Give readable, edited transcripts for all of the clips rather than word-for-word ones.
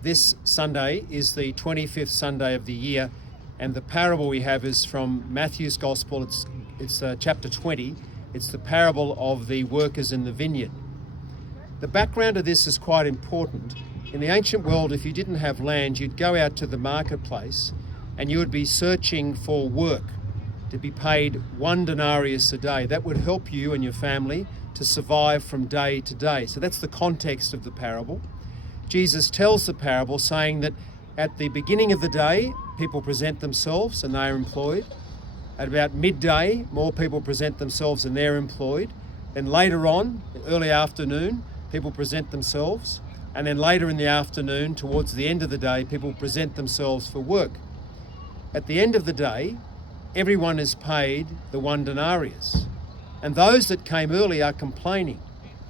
This Sunday is the 25th Sunday of the year, and the parable we have is from Matthew's Gospel. It's chapter 20. It's the parable of the workers in the vineyard. The background of this is quite important. In the ancient world, if you didn't have land, you'd go out to the marketplace and you would be searching for work to be paid 1 denarius a day. That would help you and your family to survive from day to day. So that's the context of the parable. Jesus tells the parable saying that at the beginning of the day, people present themselves and they are employed. At about midday, more people present themselves and they're employed. Then later on, early afternoon, people present themselves. And then later in the afternoon, towards the end of the day, people present themselves for work. At the end of the day, everyone is paid the 1 denarius. And those that came early are complaining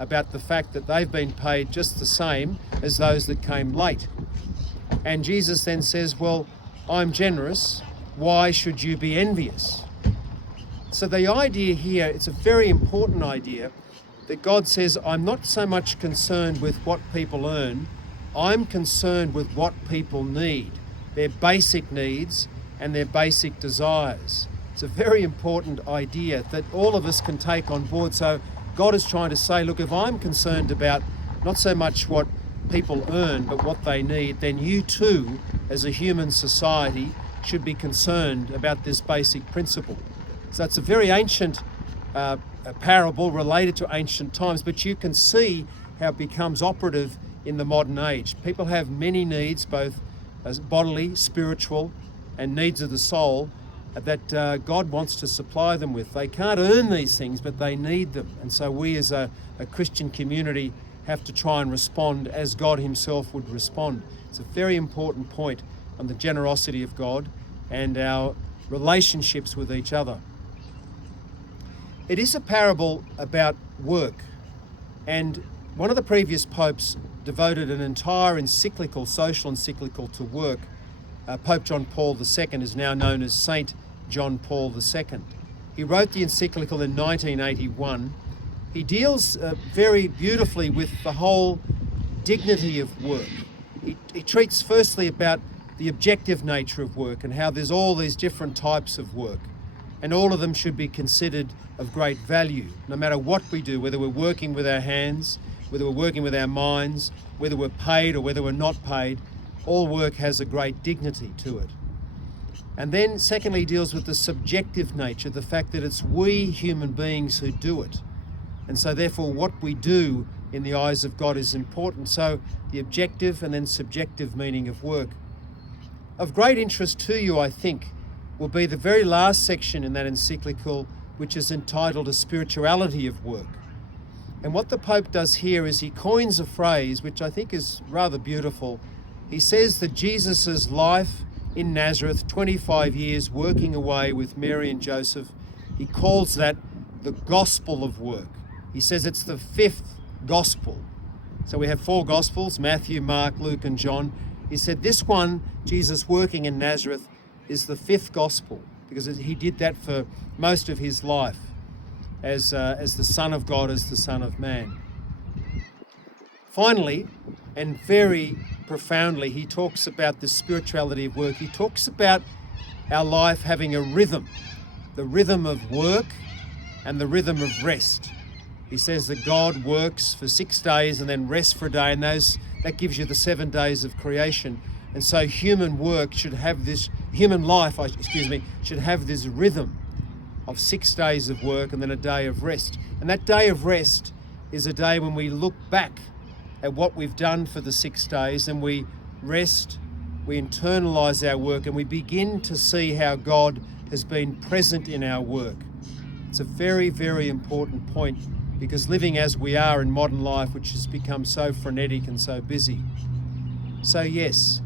about the fact that they've been paid just the same as those that came late. And Jesus then says, well, I'm generous. Why should you be envious? So the idea here, it's a very important idea, that God says, I'm not so much concerned with what people earn, I'm concerned with what people need, their basic needs and their basic desires. It's a very important idea that all of us can take on board. So God is trying to say, look, if I'm concerned about not so much what people earn, but what they need, then you too, as a human society, should be concerned about this basic principle. So it's a very ancient a parable related to ancient times, but you can see how it becomes operative in the modern age. People have many needs, both as bodily, spiritual, and needs of the soul, that God wants to supply them with. They can't earn these things, but they need them. And so we as a Christian community have to try and respond as God himself would respond. It's a very important point on the generosity of God and our relationships with each other. It is a parable about work, and one of the previous popes devoted an entire encyclical, social encyclical, to work. Pope John Paul II is now known as Saint John Paul II. He wrote the encyclical in 1981. He deals very beautifully with the whole dignity of work. He treats firstly about the objective nature of work and how there's all these different types of work, and all of them should be considered of great value, no matter what we do, whether we're working with our hands, whether we're working with our minds, whether we're paid or whether we're not paid. All work has a great dignity to it. And then secondly, he deals with the subjective nature, the fact that it's we human beings who do it. And so therefore what we do in the eyes of God is important. So the objective and then subjective meaning of work. Of great interest to you, I think, will be the very last section in that encyclical, which is entitled A Spirituality of Work. And what the Pope does here is he coins a phrase which I think is rather beautiful. He says that Jesus' life in Nazareth, 25 years working away with Mary and Joseph, he calls that the gospel of work. He says it's the 5th gospel. So we have 4 gospels, Matthew, Mark, Luke and John. He said this one, Jesus working in Nazareth, is the 5th gospel, because he did that for most of his life as the Son of God, as the Son of Man. Finally, and very profoundly, he talks about the spirituality of work. He talks about our life having a rhythm, the rhythm of work and the rhythm of rest. He says that God works for 6 days and then rests for a day, and that gives you the 7 days of creation. And so human life should have this rhythm of 6 days of work and then a day of rest. And that day of rest is a day when we look back at what we've done for the 6 days and we rest, we internalize our work, and we begin to see how God has been present in our work. It's a very, very important point, because living as we are in modern life, which has become so frenetic and so busy. So yes,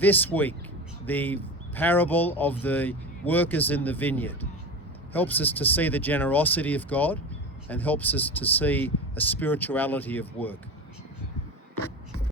this week, the parable of the workers in the vineyard helps us to see the generosity of God and helps us to see a spirituality of work.